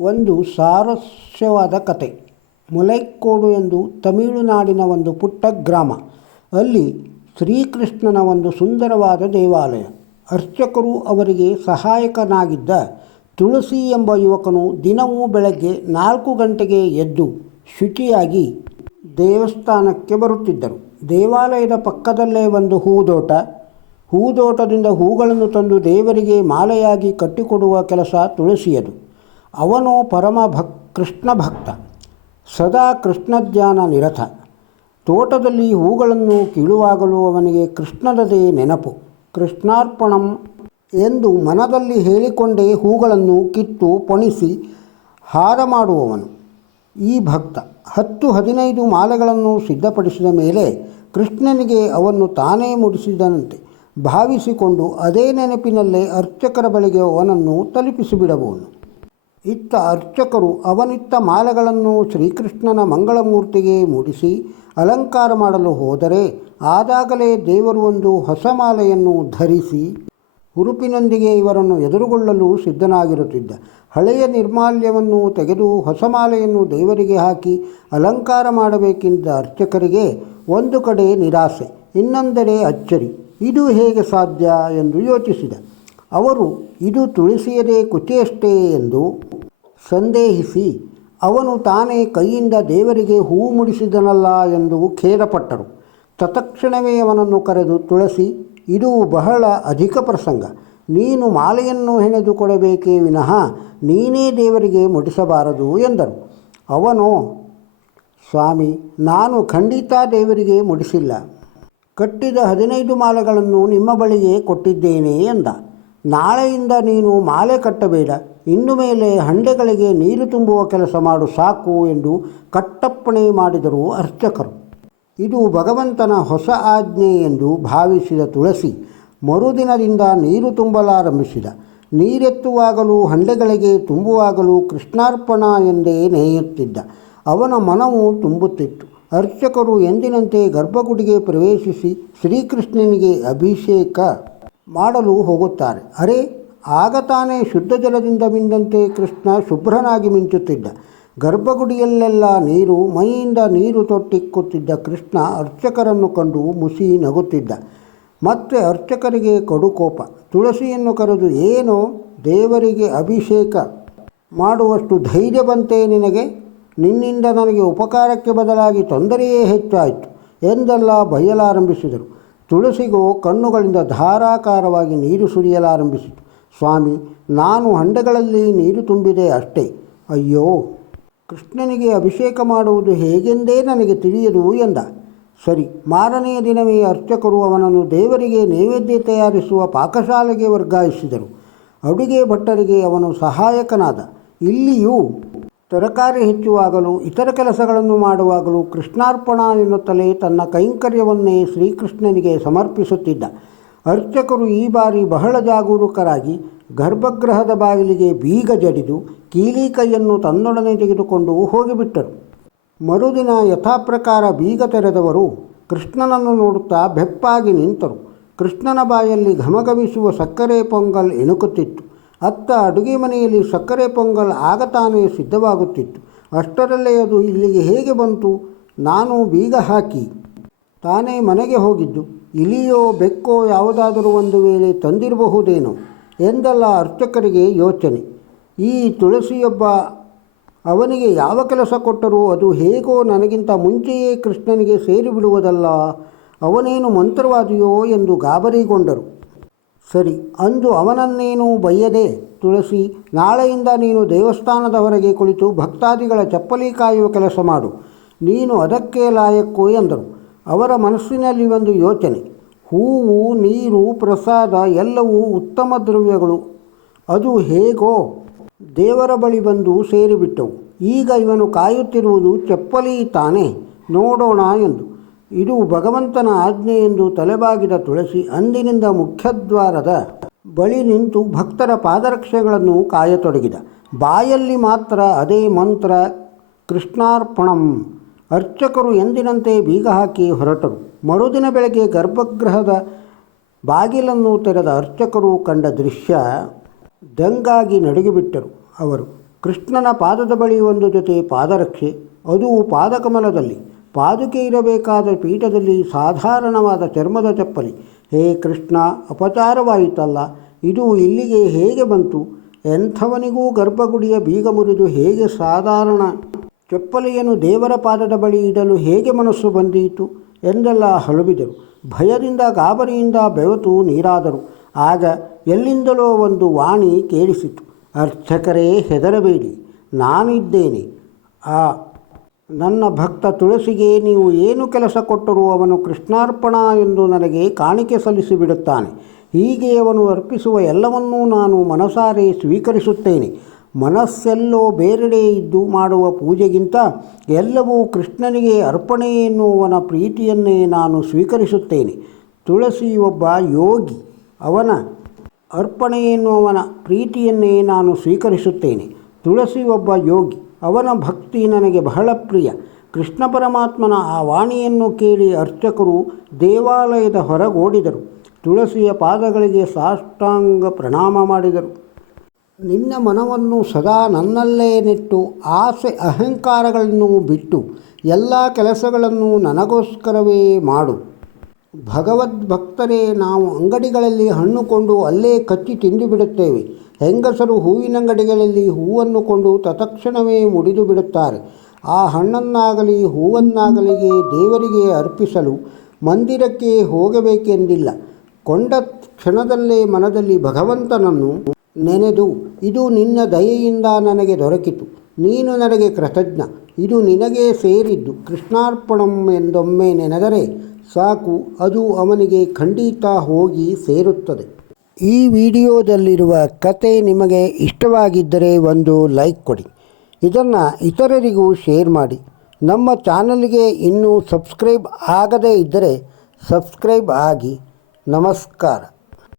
ಒಂದು ಸಾರಸ್ಯವಾದ ಕತೆ. ಮುಲೈಕೋಡು ಎಂದು ತಮಿಳುನಾಡಿನ ಒಂದು ಪುಟ್ಟ ಗ್ರಾಮ. ಅಲ್ಲಿ ಶ್ರೀಕೃಷ್ಣನ ಒಂದು ಸುಂದರವಾದ ದೇವಾಲಯ. ಅರ್ಚಕರು ಅವರಿಗೆ ಸಹಾಯಕನಾಗಿದ್ದ ತುಳಸಿ ಎಂಬ ಯುವಕನು ದಿನವೂ ಬೆಳಗ್ಗೆ 4 ಗಂಟೆಗೆ ಎದ್ದು ಶುಚಿಯಾಗಿ ದೇವಸ್ಥಾನಕ್ಕೆ ಬರುತ್ತಿದ್ದರು. ದೇವಾಲಯದ ಪಕ್ಕದಲ್ಲೇ ಒಂದು ಹೂದೋಟದಿಂದ ಹೂಗಳನ್ನು ತಂದು ದೇವರಿಗೆ ಮಾಲೆಯಾಗಿ ಕಟ್ಟಿಕೊಡುವ ಕೆಲಸ ತುಳಸಿಯದು. ಅವನು ಕೃಷ್ಣ ಭಕ್ತ, ಸದಾ ಕೃಷ್ಣಧ್ಯಾನ ನಿರತ. ತೋಟದಲ್ಲಿ ಹೂಗಳನ್ನು ಕೀಳುವಾಗಲೂ ಅವನಿಗೆ ಕೃಷ್ಣನದೇ ನೆನಪು. ಕೃಷ್ಣಾರ್ಪಣಂ ಎಂದು ಮನದಲ್ಲಿ ಹೇಳಿಕೊಂಡೇ ಹೂಗಳನ್ನು ಕಿತ್ತು ಪೊಣಿಸಿ ಹಾರ ಮಾಡುವವನು ಈ ಭಕ್ತ. 10-15 ಮಾಲೆಗಳನ್ನು ಸಿದ್ಧಪಡಿಸಿದ ಮೇಲೆ ಕೃಷ್ಣನಿಗೆ ಅವನ್ನು ತಾನೇ ಮುಡಿಸಿದಂತೆ ಭಾವಿಸಿಕೊಂಡು ಅದೇ ನೆನಪಿನಲ್ಲೇ ಅರ್ಚಕರ ಬಳಿಗೆ ಅವನನ್ನು ತಲುಪಿಸಿಬಿಡಬಹುದು. ಇತ್ತ ಅರ್ಚಕರು ಅವನಿತ್ತ ಮಾಲೆಗಳನ್ನು ಶ್ರೀಕೃಷ್ಣನ ಮಂಗಳಮೂರ್ತಿಗೆ ಮೂಡಿಸಿ ಅಲಂಕಾರ ಮಾಡಲು ಹೋದರೆ ಆದಾಗಲೇ ದೇವರು ಒಂದು ಹೊಸ ಮಾಲೆಯನ್ನು ಧರಿಸಿ ಹುರುಪಿನೊಂದಿಗೆ ಇವರನ್ನು ಎದುರುಗೊಳ್ಳಲು ಸಿದ್ಧನಾಗಿರುತ್ತಿದ್ದ. ಹಳೆಯ ನಿರ್ಮಾಲ್ಯವನ್ನು ತೆಗೆದು ಹೊಸ ಮಾಲೆಯನ್ನು ದೇವರಿಗೆ ಹಾಕಿ ಅಲಂಕಾರ ಮಾಡಬೇಕೆಂದ ಅರ್ಚಕರಿಗೆ ಒಂದು ಕಡೆ ನಿರಾಸೆ, ಇನ್ನೊಂದೆಡೆ ಅಚ್ಚರಿ. ಇದು ಹೇಗೆ ಸಾಧ್ಯ ಎಂದು ಯೋಚಿಸಿದ ಅವರು ಇದು ತುಳಸಿಯದೇ ಕುಚೇಷ್ಟೇ ಎಂದು ಸಂದೇಹಿಸಿ ಅವನು ತಾನೇ ಕೈಯಿಂದ ದೇವರಿಗೆ ಹೂ ಮುಡಿಸಿದನಲ್ಲ ಎಂದು ಖೇದಪಟ್ಟರು. ತತ್ಕ್ಷಣವೇ ಅವನನ್ನು ಕರೆದು, ತುಳಸಿ, ಇದು ಬಹಳ ಅಧಿಕ ಪ್ರಸಂಗ. ನೀನು ಮಾಲೆಯನ್ನು ಹೆಣೆದು ಕೊಡಬೇಕೇ ವಿನಃ ನೀನೇ ದೇವರಿಗೆ ಮುಡಿಸಬಾರದು ಎಂದರು. ಅವನೋ, ಸ್ವಾಮಿ, ನಾನು ಖಂಡಿತ ದೇವರಿಗೆ ಮುಡಿಸಿಲ್ಲ. ಕಟ್ಟಿದ 15 ಮಾಲೆಗಳನ್ನು ನಿಮ್ಮ ಬಳಿಗೆ ಕೊಟ್ಟಿದ್ದೇನೆ ಎಂದ. ನಾಳೆಯಿಂದ ನೀನು ಮಾಲೆ ಕಟ್ಟಬೇಡ, ಇನ್ನು ಮೇಲೆ ಹಂಡೆಗಳಿಗೆ ನೀರು ತುಂಬುವ ಕೆಲಸ ಮಾಡು ಸಾಕು ಎಂದು ಕಟ್ಟಪ್ಪಣೆ ಮಾಡಿದರು ಅರ್ಚಕರು. ಇದು ಭಗವಂತನ ಹೊಸ ಆಜ್ಞೆ ಎಂದು ಭಾವಿಸಿದ ತುಳಸಿ ಮರುದಿನದಿಂದ ನೀರು ತುಂಬಲಾರಂಭಿಸಿದ. ನೀರೆತ್ತುವಾಗಲೂ ಹಂಡೆಗಳಿಗೆ ತುಂಬುವಾಗಲೂ ಕೃಷ್ಣಾರ್ಪಣ ಎಂದೇ ನೇಯುತ್ತಿದ್ದ. ಅವನ ಮನವು ತುಂಬುತ್ತಿತ್ತು. ಅರ್ಚಕರು ಎಂದಿನಂತೆ ಗರ್ಭಗುಡಿಗೆ ಪ್ರವೇಶಿಸಿ ಶ್ರೀಕೃಷ್ಣನಿಗೆ ಅಭಿಷೇಕ ಮಾಡಲು ಹೋಗುತ್ತಾರೆ. ಅರೆ, ಆಗ ತಾನೇ ಶುದ್ಧ ಜಲದಿಂದ ಮಿಂದಂತೆ ಕೃಷ್ಣ ಶುಭ್ರನಾಗಿ ಮಿಂಚುತ್ತಿದ್ದ. ಗರ್ಭಗುಡಿಯಲ್ಲೆಲ್ಲ ನೀರು, ಮೈಯಿಂದ ನೀರು ತೊಟ್ಟಿಕ್ಕುತ್ತಿದ್ದ ಕೃಷ್ಣ ಅರ್ಚಕರನ್ನು ಕಂಡು ಮುಸಿ ನಗುತ್ತಿದ್ದ. ಮತ್ತೆ ಅರ್ಚಕರಿಗೆ ಕಡುಕೋಪ. ತುಳಸಿಯನ್ನು ಕರೆದು, ಏನೋ ದೇವರಿಗೆ ಅಭಿಷೇಕ ಮಾಡುವಷ್ಟು ಧೈರ್ಯ ಬಂತೆ ನಿನಗೆ? ನಿನ್ನಿಂದ ನನಗೆ ಉಪಕಾರಕ್ಕೆ ಬದಲಾಗಿ ತೊಂದರೆಯೇ ಹೆಚ್ಚಾಯಿತು ಎಂದೆಲ್ಲ ಬೈಯಲಾರಂಭಿಸಿದರು. ತುಳಸಿಗೂ ಕಣ್ಣುಗಳಿಂದ ಧಾರಾಕಾರವಾಗಿ ನೀರು ಸುರಿಯಲಾರಂಭಿಸಿತು. ಸ್ವಾಮಿ, ನಾನು ಹಂಡೆಗಳಲ್ಲಿ ನೀರು ತುಂಬಿದೆ ಅಷ್ಟೇ. ಅಯ್ಯೋ, ಕೃಷ್ಣನಿಗೆ ಅಭಿಷೇಕ ಮಾಡುವುದು ಹೇಗೆಂದೇ ನನಗೆ ತಿಳಿಯದು ಎಂದ. ಸರಿ, ಮಾರನೆಯ ದಿನವೇ ಅರ್ಚಕರು ಅವನನ್ನು ದೇವರಿಗೆ ನೈವೇದ್ಯ ತಯಾರಿಸುವ ಪಾಕಶಾಲೆಗೆ ವರ್ಗಾಯಿಸಿದರು. ಅಡುಗೆ ಭಟ್ಟರಿಗೆ ಅವನು ಸಹಾಯಕನಾದ. ಇಲ್ಲಿಯೂ ತರಕಾರಿ ಹೆಚ್ಚುವಾಗಲೂ ಇತರ ಕೆಲಸಗಳನ್ನು ಮಾಡುವಾಗಲೂ ಕೃಷ್ಣಾರ್ಪಣ ಎನ್ನುತ್ತಲೇ ತನ್ನ ಕೈಂಕರ್ಯವನ್ನೇ ಶ್ರೀಕೃಷ್ಣನಿಗೆ ಸಮರ್ಪಿಸುತ್ತಿದ್ದ. ಅರ್ಚಕರು ಈ ಬಾರಿ ಬಹಳ ಜಾಗರೂಕರಾಗಿ ಗರ್ಭಗೃಹದ ಬಾಗಿಲಿಗೆ ಬೀಗ ಜಡಿದು ಕೀಲಿ ಕೈಯನ್ನು ತನ್ನೊಡನೆ ತೆಗೆದುಕೊಂಡು ಹೋಗಿಬಿಟ್ಟರು. ಮರುದಿನ ಯಥಾಪ್ರಕಾರ ಬೀಗ ತೆರೆದವರು ಕೃಷ್ಣನನ್ನು ನೋಡುತ್ತಾ ಬೆಪ್ಪಾಗಿ ನಿಂತರು. ಕೃಷ್ಣನ ಬಾಯಲ್ಲಿ ಘಮಘಮಿಸುವ ಸಕ್ಕರೆ ಪೊಂಗಲ್ ಎಣುಕುತ್ತಿತ್ತು. ಅತ್ತ ಅಡುಗೆ ಮನೆಯಲ್ಲಿ ಸಕ್ಕರೆ ಪೊಂಗಲ್ ಆಗ ತಾನೇ ಸಿದ್ಧವಾಗುತ್ತಿತ್ತು. ಅಷ್ಟರಲ್ಲೇ ಅದು ಇಲ್ಲಿಗೆ ಹೇಗೆ ಬಂತು? ನಾನು ಬೀಗ ಹಾಕಿ ತಾನೇ ಮನೆಗೆ ಹೋಗಿದ್ದು. ಇಲಿಯೋ ಬೆಕ್ಕೋ ಯಾವುದಾದರೂ ಒಂದು ವೇಳೆ ತಂದಿರಬಹುದೇನೋ ಎಂದೆಲ್ಲ ಅರ್ಚಕರಿಗೆ ಯೋಚನೆ. ಈ ತುಳಸಿಯೊಬ್ಬ ಅವನಿಗೆ ಯಾವ ಕೆಲಸ ಕೊಟ್ಟರೂ ಅದು ಹೇಗೋ ನನಗಿಂತ ಮುಂಚೆಯೇ ಕೃಷ್ಣನಿಗೆ ಸೇರಿಬಿಡುವುದಲ್ಲ, ಅವನೇನು ಮಂತ್ರವಾದಿಯೋ ಎಂದು ಗಾಬರಿಗೊಂಡರು. ಸರಿ, ಅಂದು ಅವನನ್ನೇನು ಬಯ್ಯದೆ, ತುಳಸಿ, ನಾಳೆಯಿಂದ ನೀನು ದೇವಸ್ಥಾನದ ಹೊರಗೆ ಕುಳಿತು ಭಕ್ತಾದಿಗಳ ಚಪ್ಪಲಿ ಕಾಯುವ ಕೆಲಸ ಮಾಡು, ನೀನು ಅದಕ್ಕೆ ಲಾಯಕ್ಕು ಎಂದರು. ಅವರ ಮನಸ್ಸಿನಲ್ಲಿ ಒಂದು ಯೋಚನೆ. ಹೂವು, ನೀರು, ಪ್ರಸಾದ ಎಲ್ಲವೂ ಉತ್ತಮ ದ್ರವ್ಯಗಳು. ಅದು ಹೇಗೋ ದೇವರ ಬಳಿ ಬಂದು ಸೇರಿಬಿಟ್ಟವು. ಈಗ ಇವನು ಕಾಯುತ್ತಿರುವುದು ಚಪ್ಪಲಿ ತಾನೇ, ನೋಡೋಣ ಎಂದು. ಇದು ಭಗವಂತನ ಆಜ್ಞೆ ಎಂದು ತಲೆಬಾಗಿದ ತುಳಸಿ ಅಂದಿನಿಂದ ಮುಖ್ಯದ್ವಾರದ ಬಳಿ ನಿಂತು ಭಕ್ತರ ಪಾದರಕ್ಷೆಗಳನ್ನು ಕಾಯತೊಡಗಿದ. ಬಾಯಲ್ಲಿ ಮಾತ್ರ ಅದೇ ಮಂತ್ರ, ಕೃಷ್ಣಾರ್ಪಣಂ. ಅರ್ಚಕರು ಎಂದಿನಂತೆ ಬೀಗ ಹಾಕಿ ಹೊರಟರು. ಮರುದಿನ ಬೆಳಗ್ಗೆ ಗರ್ಭಗೃಹದ ಬಾಗಿಲನ್ನು ತೆರೆದ ಅರ್ಚಕರು ಕಂಡ ದೃಶ್ಯ ದಂಗಾಗಿ ನಡುಗಿಬಿಟ್ಟರು. ಅವರು ಕೃಷ್ಣನ ಪಾದದ ಬಳಿ ಒಂದು ಜೊತೆ ಪಾದರಕ್ಷೆ, ಅದು ಪಾದಕಮಲದಲ್ಲಿ. ಪಾದುಕೆ ಇರಬೇಕಾದ ಪೀಠದಲ್ಲಿ ಸಾಧಾರಣವಾದ ಚರ್ಮದ ಚಪ್ಪಲಿ. ಹೇ ಕೃಷ್ಣ, ಅಪಚಾರವಾಯಿತಲ್ಲ, ಇದು ಇಲ್ಲಿಗೆ ಹೇಗೆ ಬಂತು? ಎಂಥವನಿಗೂ ಗರ್ಭಗುಡಿಯ ಬೀಗ ಮುರಿದು ಹೇಗೆ ಸಾಧಾರಣ ಚಪ್ಪಲಿಯನ್ನು ದೇವರ ಪಾದದ ಬಳಿ ಇಡಲು ಹೇಗೆ ಮನಸ್ಸು ಬಂದೀತು ಎಂದೆಲ್ಲ ಹಲುಬಿದರು. ಭಯದಿಂದ ಗಾಬರಿಯಿಂದ ಬೆವತು ನೀರಾದರು. ಆಗ ಎಲ್ಲಿಂದಲೋ ಒಂದು ವಾಣಿ ಕೇಳಿಸಿತು. ಅರ್ಚಕರೇ, ಹೆದರಬೇಡಿ, ನಾನಿದ್ದೇನೆ. ನನ್ನ ಭಕ್ತ ತುಳಸಿಗೆ ನೀವು ಏನು ಕೆಲಸ ಕೊಟ್ಟರೂ ಅವನು ಕೃಷ್ಣಾರ್ಪಣ ಎಂದು ನನಗೆ ಕಾಣಿಕೆ ಸಲ್ಲಿಸಿಬಿಡುತ್ತಾನೆ. ಹೀಗೆ ಅವನು ಅರ್ಪಿಸುವ ಎಲ್ಲವನ್ನೂ ನಾನು ಮನಸಾರೆ ಸ್ವೀಕರಿಸುತ್ತೇನೆ. ಮನಸ್ಸೆಲ್ಲೋ ಬೇರೆಡೆ ಇದ್ದು ಮಾಡುವ ಪೂಜೆಗಿಂತ ಎಲ್ಲವೂ ಕೃಷ್ಣನಿಗೆ ಅರ್ಪಣೆ ಎನ್ನುವನ ಪ್ರೀತಿಯನ್ನೇ ನಾನು ಸ್ವೀಕರಿಸುತ್ತೇನೆ. ತುಳಸಿ ಒಬ್ಬ ಯೋಗಿ, ಅವನ ಅರ್ಪಣೆ ಎನ್ನುವನ ಪ್ರೀತಿಯನ್ನೇ ನಾನು ಸ್ವೀಕರಿಸುತ್ತೇನೆ. ತುಳಸಿ ಒಬ್ಬ ಯೋಗಿ, ಅವನ ಭಕ್ತಿ ನನಗೆ ಬಹಳ ಪ್ರಿಯ. ಕೃಷ್ಣ ಪರಮಾತ್ಮನ ಆ ವಾಣಿಯನ್ನು ಕೇಳಿ ಅರ್ಚಕರು ದೇವಾಲಯದ ಹೊರಗೋಡಿದರು. ತುಳಸಿಯ ಪಾದಗಳಿಗೆ ಸಾಷ್ಟಾಂಗ ಪ್ರಣಾಮ ಮಾಡಿದರು. ನಿನ್ನ ಮನವನ್ನು ಸದಾ ನನ್ನಲ್ಲೇ ನೆಟ್ಟು ಆಸೆ ಅಹಂಕಾರಗಳನ್ನು ಬಿಟ್ಟು ಎಲ್ಲ ಕೆಲಸಗಳನ್ನು ನನಗೋಸ್ಕರವೇ ಮಾಡು. ಭಗವದ್ಭಕ್ತರೇ, ನಾವು ಅಂಗಡಿಗಳಲ್ಲಿ ಹಣ್ಣು ಕೊಂಡು ಅಲ್ಲೇ ಕಚ್ಚಿ ತಿಂದುಬಿಡುತ್ತೇವೆ. ಹೆಂಗಸರು ಹೂವಿನಂಗಡಿಗಳಲ್ಲಿ ಹೂವನ್ನು ಕೊಂಡು ತತ್ಕ್ಷಣವೇ ಮುಡಿದು ಬಿಡುತ್ತಾರೆ. ಆ ಹಣ್ಣನ್ನಾಗಲಿ ಹೂವನ್ನಾಗಲಿಗೆ ದೇವರಿಗೆ ಅರ್ಪಿಸಲು ಮಂದಿರಕ್ಕೆ ಹೋಗಬೇಕೆಂದಿಲ್ಲ. ಕೊಂಡ ಕ್ಷಣದಲ್ಲೇ ಮನದಲ್ಲಿ ಭಗವಂತನನ್ನು ನೆನೆದು, ಇದು ನಿನ್ನ ದಯೆಯಿಂದ ನನಗೆ ದೊರಕಿತು, ನೀನು ನನಗೆ ಕೃತಜ್ಞ, ಇದು ನಿನಗೆ ಸೇರಿದ್ದು, ಕೃಷ್ಣಾರ್ಪಣಂ ಎಂದೊಮ್ಮೆ ನೆನೆದರೆ ಸಾಕು, ಅದು ಅವನಿಗೆ ಖಂಡಿತ ಹೋಗಿ ಸೇರುತ್ತದೆ. ಈ ವಿಡಿಯೋದಲ್ಲಿರುವ ಕತೆ ನಿಮಗೆ ಇಷ್ಟವಾಗಿದ್ದರೆ ಒಂದು ಲೈಕ್ ಕೊಡಿ. ಇದನ್ನು ಇತರರಿಗೂ ಶೇರ್ ಮಾಡಿ. ನಮ್ಮ ಚಾನಲ್ಗೆ ಇನ್ನೂ ಸಬ್ಸ್ಕ್ರೈಬ್ ಆಗದೇ ಇದ್ದರೆ ಸಬ್ಸ್ಕ್ರೈಬ್ ಆಗಿ. ನಮಸ್ಕಾರ.